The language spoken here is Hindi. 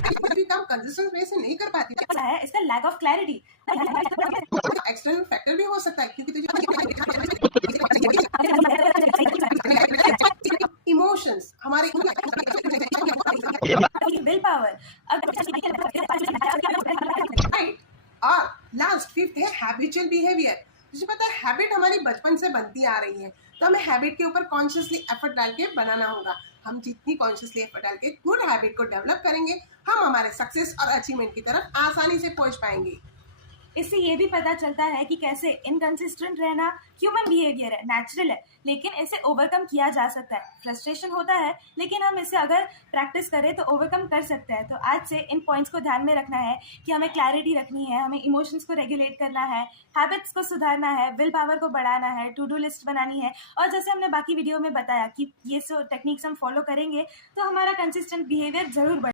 भी काम कंसिस्टेंट वे से नहीं कर पाती है इसका lack of clarity. External factor भी हो सकता है, क्योंकि इमोशंस हमारे विल पावर और लास्ट फिफ्थ है हैबिचुअल बिहेवियर। तुझे पता है हैबिट हमारी बचपन से बनती आ रही है, तो हमें हैबिट के ऊपर कॉन्शियसली एफर्ट डाल के बनाना होगा। हम जितनी कॉन्शियसली एफर्ट डाल के गुड हैबिट को डेवलप करेंगे, हम हमारे सक्सेस और अचीवमेंट की तरफ आसानी से पहुंच पाएंगे। इससे ये भी पता चलता है कि कैसे इनकंसिस्टेंट रहना ह्यूमन बिहेवियर है, नेचुरल है, लेकिन इसे ओवरकम किया जा सकता है। फ्रस्ट्रेशन होता है, लेकिन हम इसे अगर प्रैक्टिस करें तो ओवरकम कर सकते हैं। तो आज से इन पॉइंट्स को ध्यान में रखना है कि हमें क्लैरिटी रखनी है, हमें इमोशंस को रेगुलेट करना है, हैबिट्स को सुधारना है, विल पावर को बढ़ाना है, टू डू लिस्ट बनानी है। और जैसे हमने बाकी वीडियो में बताया कि ये सो टेक्निक्स हम फॉलो करेंगे तो हमारा कंसिस्टेंट बिहेवियर जरूर बढ़ेगा।